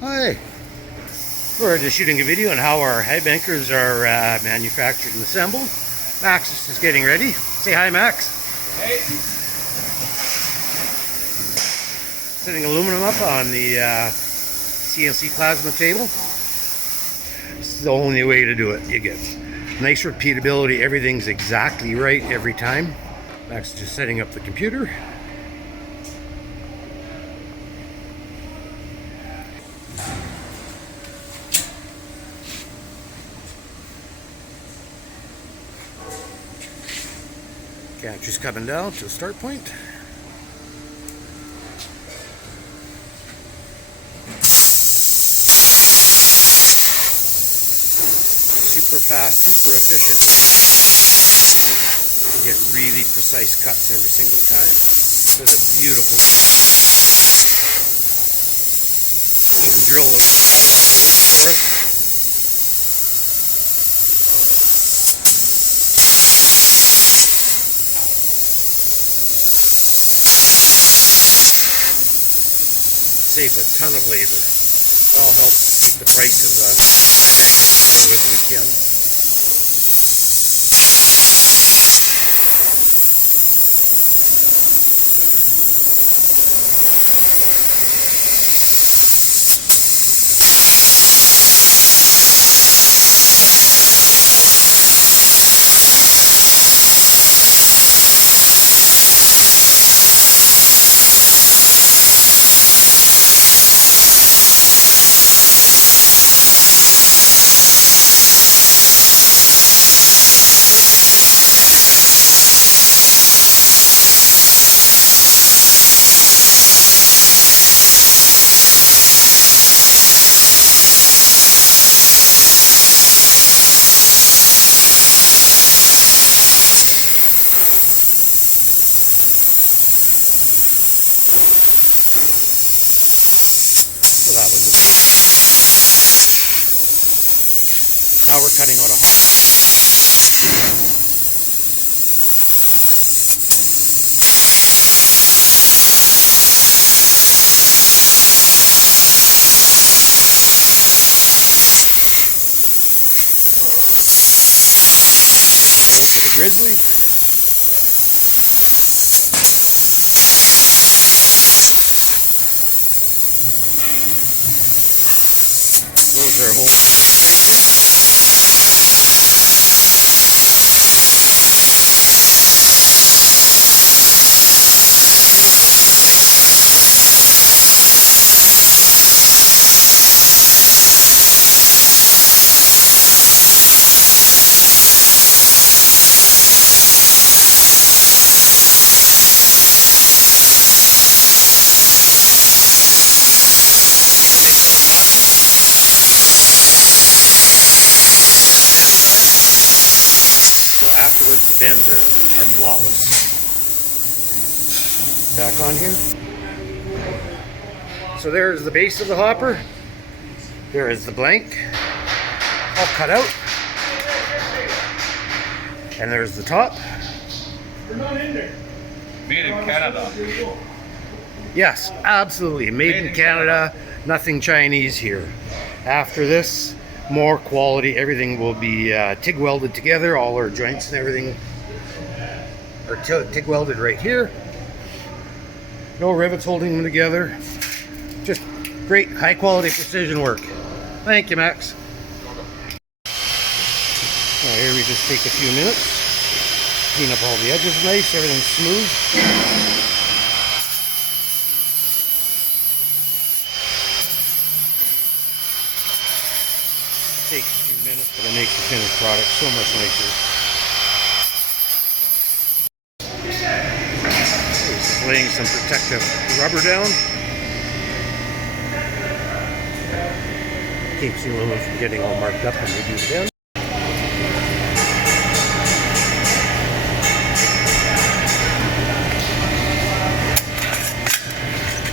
Hi. We're just shooting a video on how our Highbankers are manufactured and assembled. Max is just getting ready. Say hi, Max. Hey. Setting aluminum up on the CNC plasma table. This is the only way to do it. You get nice repeatability. Everything's exactly right every time. Max is just setting up the computer. Gantry's coming down to the start point. Super fast, super efficient. You get really precise cuts every single time. With a beautiful. You can drill it for us. Saves a ton of labor. It all helps keep the price of the as low as we can. So that was the base. Now we're cutting out a hole. Going for the Grizzly. Those are holes right here. Afterwards, the bends are flawless. Back on here. So there's the base of the hopper. There is the blank, all cut out. And there's the top. We're not in there. Made in Canada. Yes, absolutely. Made in Canada. Nothing Chinese here. After this, more quality. Everything will be TIG welded together. All our joints and everything are TIG welded right here. No rivets holding them together. Just great high quality precision work. Thank you, Max. Here we just take a few minutes, clean up all the edges nice, everything's smooth. Takes a few minutes, but it makes the finished product so much nicer. Just laying some protective rubber down. Keeps the aluminum from getting all marked up when we do the bend.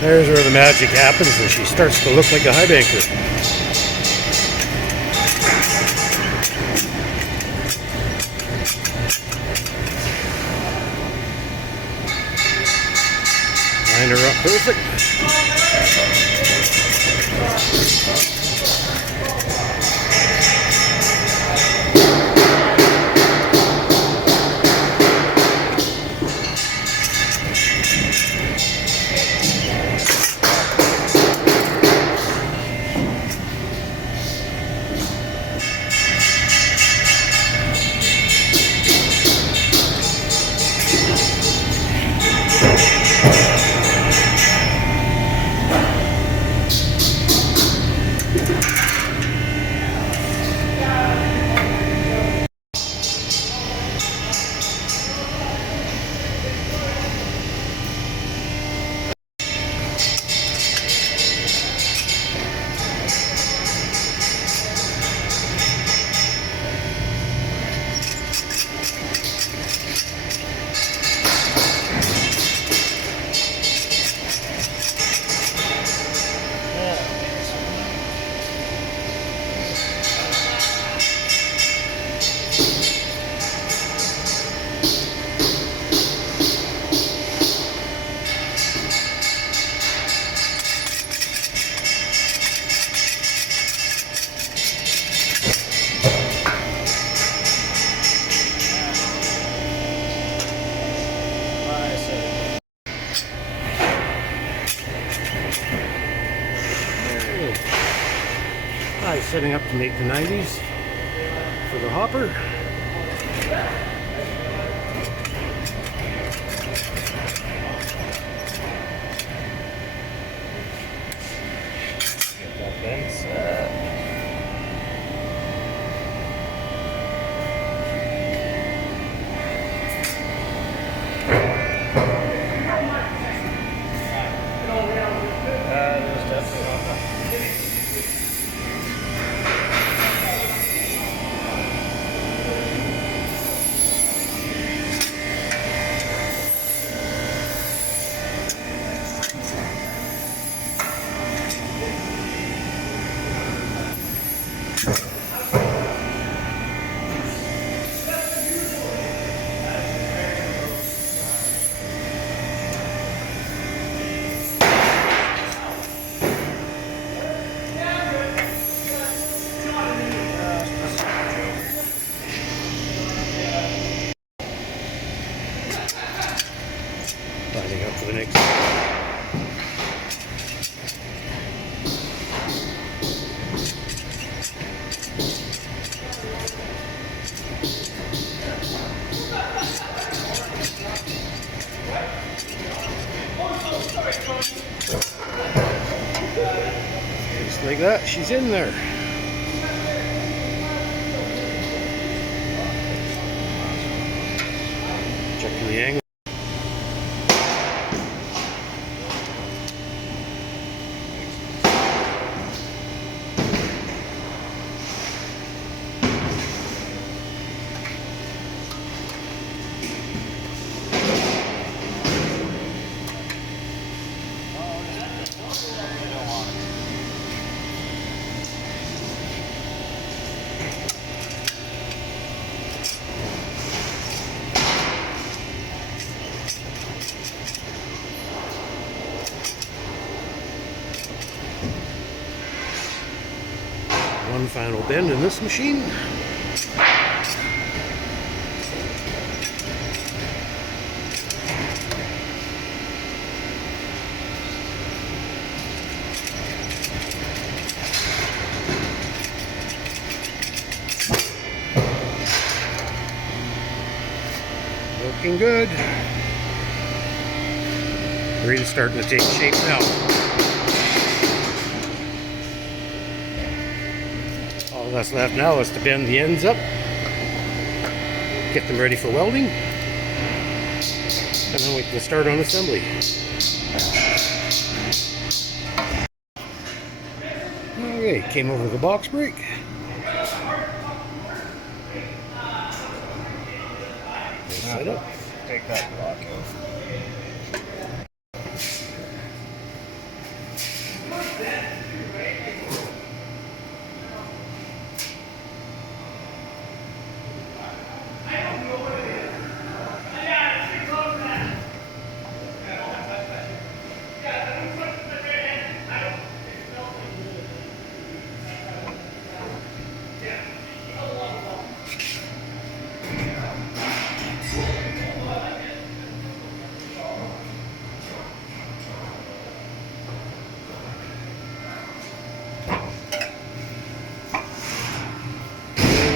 There's where the magic happens and she starts to look like a Highbanker. Line her up perfect. Setting up to make the 90s for the hopper. Get that bin set. There's definitely not enough. Lining up for the next. Just like that, she's in there. Checking the angle. One final bend in this machine. Looking good. Really starting to take shape now. All that's left now is to bend the ends up, get them ready for welding, and then we can start on assembly. Okay, came over the box brake. Set up. Take that block out.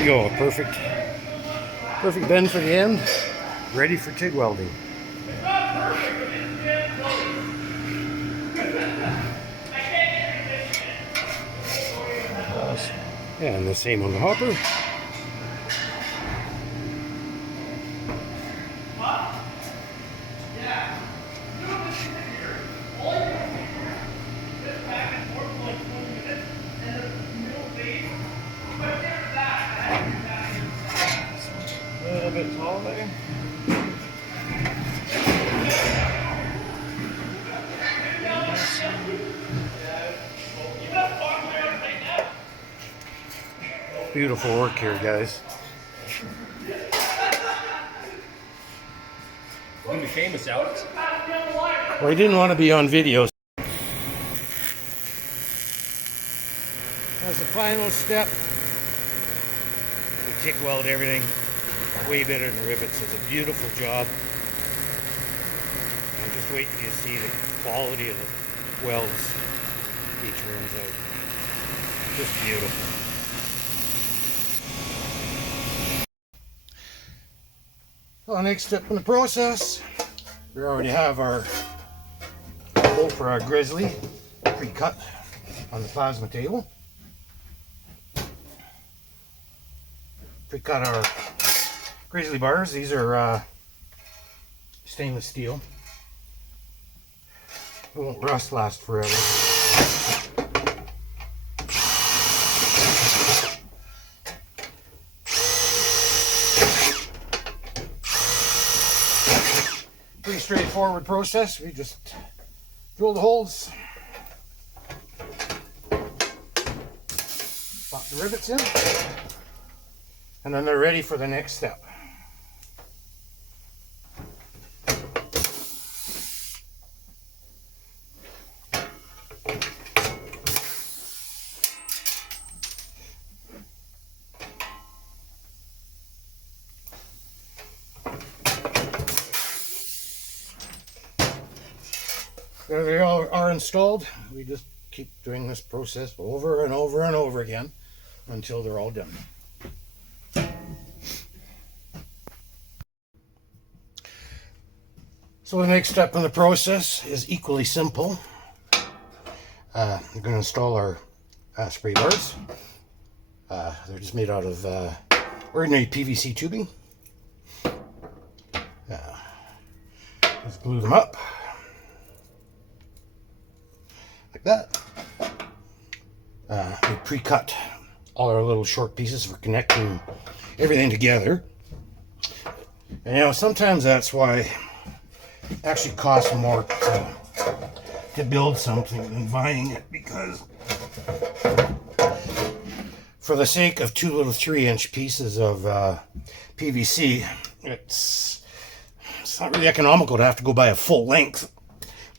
go, a perfect bend for the end, ready for TIG welding. And the same on the hopper. A little bit taller. Beautiful work here, guys. You can be famous, Alex. Well, I didn't want to be on video. As the final step, we TIG weld everything way better than rivets. It's a beautiful job. And just wait till you see the quality of the welds he turns out. Just beautiful. Well, next step in the process, we already have our hole for our Grizzly pre-cut on the plasma table. Pre-cut our Grizzly bars. These are stainless steel. It won't rust, last forever. Pretty straightforward process. We just drill the holes, pop the rivets in, and then they're ready for the next step. There they all are installed. We just keep doing this process over and over and over again until they're all done. So the next step in the process is equally simple. We're going to install our spray bars. They're just made out of ordinary PVC tubing. Just glue them up. Like that. We pre-cut all our little short pieces for connecting everything together. And you know, sometimes that's why it actually costs more to build something than buying it, because for the sake of two little 3-inch pieces of PVC, it's not really economical to have to go buy a full length,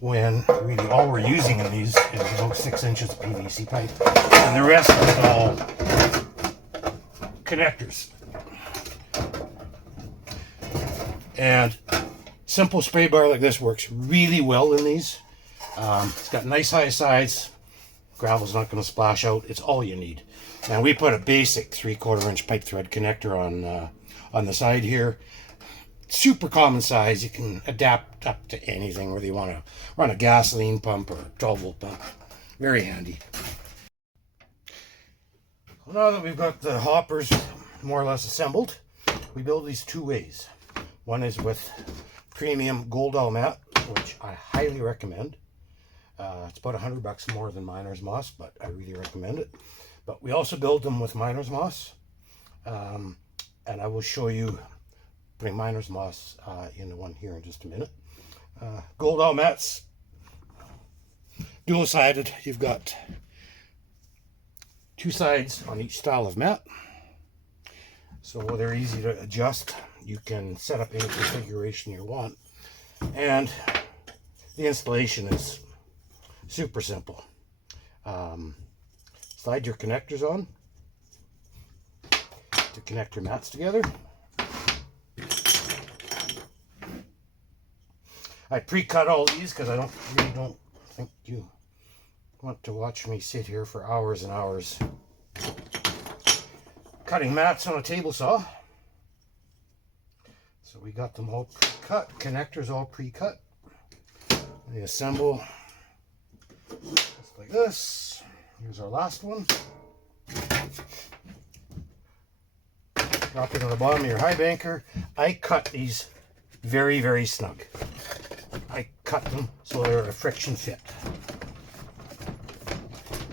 when really all we're using in these is about 6 inches of PVC pipe, and the rest is all connectors. And simple spray bar like this works really well in these. It's got nice high sides. Gravel's not going to splash out. It's all you need. And we put a basic 3/4 inch pipe thread connector on the side here. Super common size. You can adapt up to anything, whether you want to run a gasoline pump or a 12-volt pump. Very handy. Well, now that we've got the hoppers more or less assembled, we build these two ways. One is with premium gold mat, which I highly recommend. It's about $100 more than miner's moss, but I really recommend it. But we also build them with miner's moss, and I will show you putting miner's moss into one here in just a minute. Gold mats, dual-sided. You've got two sides on each style of mat, so they're easy to adjust. You can set up any configuration you want, and the installation is super simple. Slide your connectors on to connect your mats together. I pre-cut all these because I really don't think you want to watch me sit here for hours and hours cutting mats on a table saw. So we got them all pre-cut, connectors all pre-cut. They assemble just like this. Here's our last one. Drop it on the bottom of your Highbanker. I cut these very, very snug. I cut them so they're a friction fit.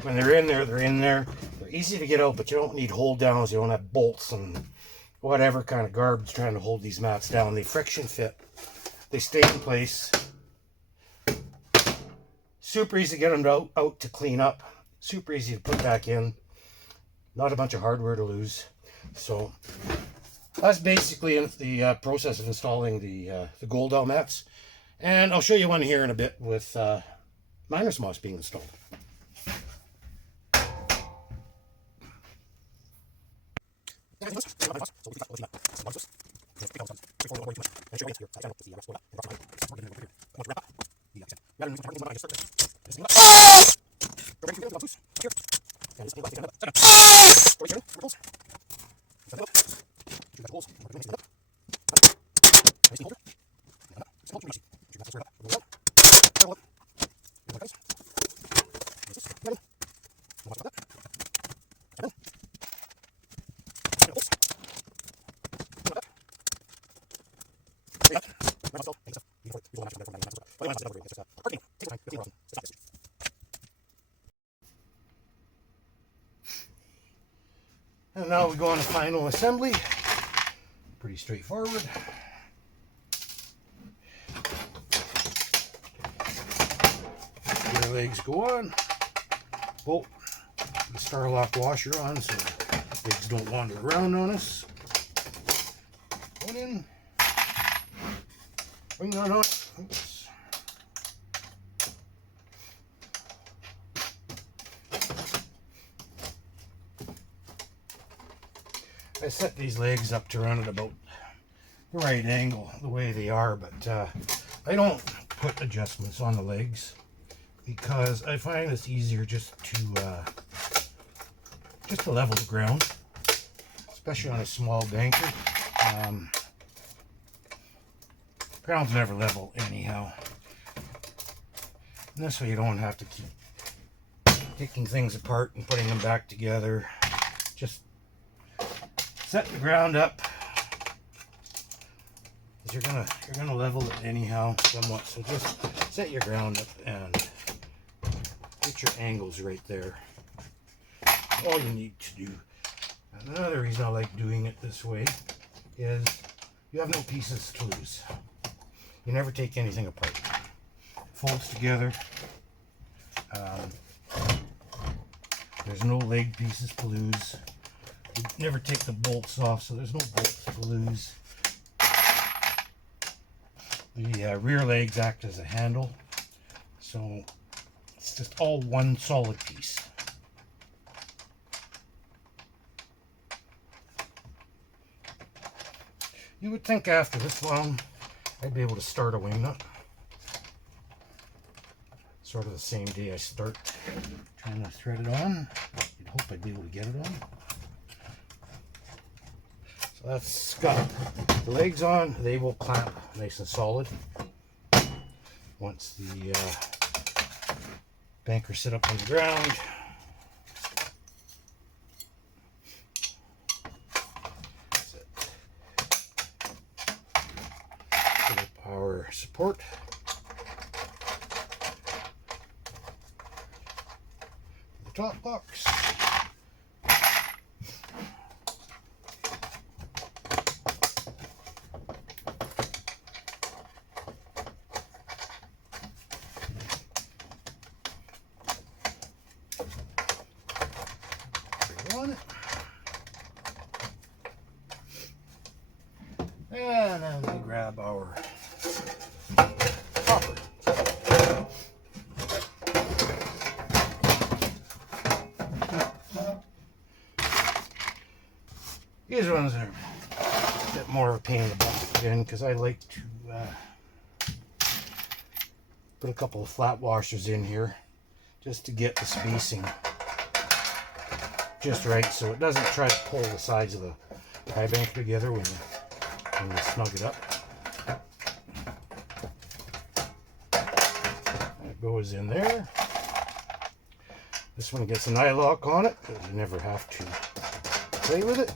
When they're in there, they're in there. They're easy to get out, but you don't need hold downs. You don't have bolts and whatever kind of garbage trying to hold these mats down. They friction fit. They stay in place. Super easy to get them out to clean up. Super easy to put back in. Not a bunch of hardware to lose. So that's basically the process of installing the gold dowel mats. And I'll show you one here in a bit with miners moss being installed. And now we go on to final assembly. Pretty straightforward. Rear legs go on. Bolt the Starlock washer on so legs don't wander around on us. One in. Bring that on. Oops. I set these legs up to run at about the right angle, the way they are, but I don't put adjustments on the legs because I find it's easier just to level the ground, especially on a small banker. Ground's never level anyhow. And this way you don't have to keep taking things apart and putting them back together. Just set the ground up. You're gonna level it anyhow somewhat. So just set your ground up and get your angles right there. All you need to do. Another reason I like doing it this way is you have no pieces to lose. You never take anything apart. Folds together. There's no leg pieces to lose. You never take the bolts off, so there's no bolts to lose. The rear legs act as a handle, so it's just all one solid piece. You would think after this long, I'd be able to start a wing nut. Sort of the same day I start trying to thread it on. You'd hope I'd be able to get it on. So that's got the legs on. They will clamp nice and solid once the bankers sit up on the ground. That's it. Little power support. The top box. On it. And then we grab our hopper. These ones are a bit more of a pain in the butt to put in because I like to put a couple of flat washers in here just to get the spacing just right so it doesn't try to pull the sides of the high banker together when you snug it up. That goes in there. This one gets an eye lock on it because you never have to play with it.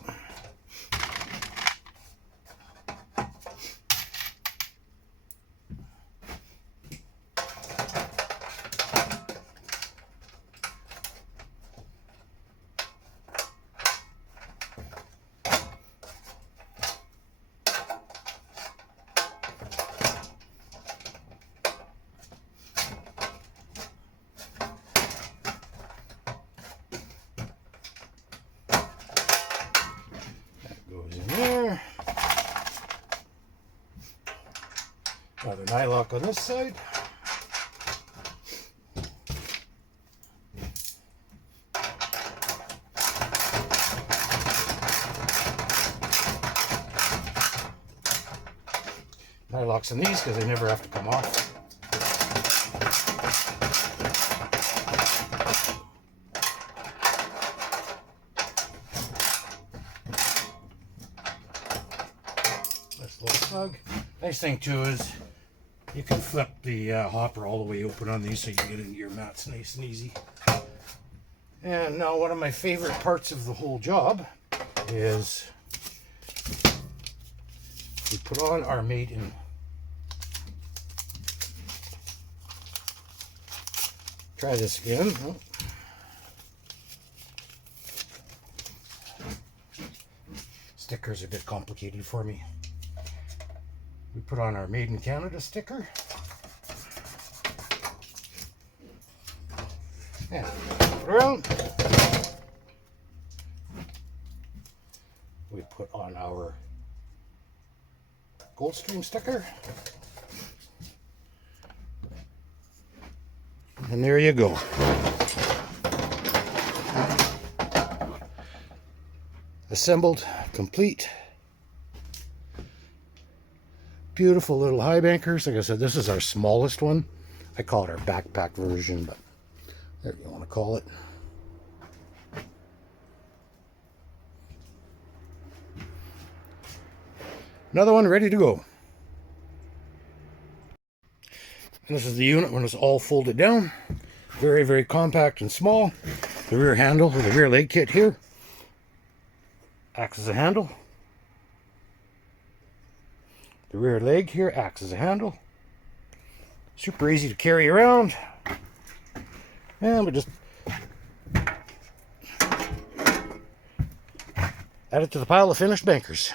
Goes in there. Another nylock on this side. Nylocks on these because they never have to come off. Nice little snug. Nice thing too is you can flip the hopper all the way open on these so you can get into your mats nice and easy. And now one of my favorite parts of the whole job is we put on our made in. Try this again. Oh. Stickers are a bit complicated for me. We put on our Made in Canada sticker. And flip it around. We put on our Goldstream sticker. And there you go. Assembled, complete. Beautiful little high bankers. Like I said, this is our smallest one. I call it our backpack version, but whatever you want to call it. Another one ready to go. And this is the unit when it's all folded down. Very, very compact and small. The rear handle, or the rear leg kit here, acts as a handle. The rear leg here acts as a handle. Super easy to carry around. And we just add it to the pile of finished bankers.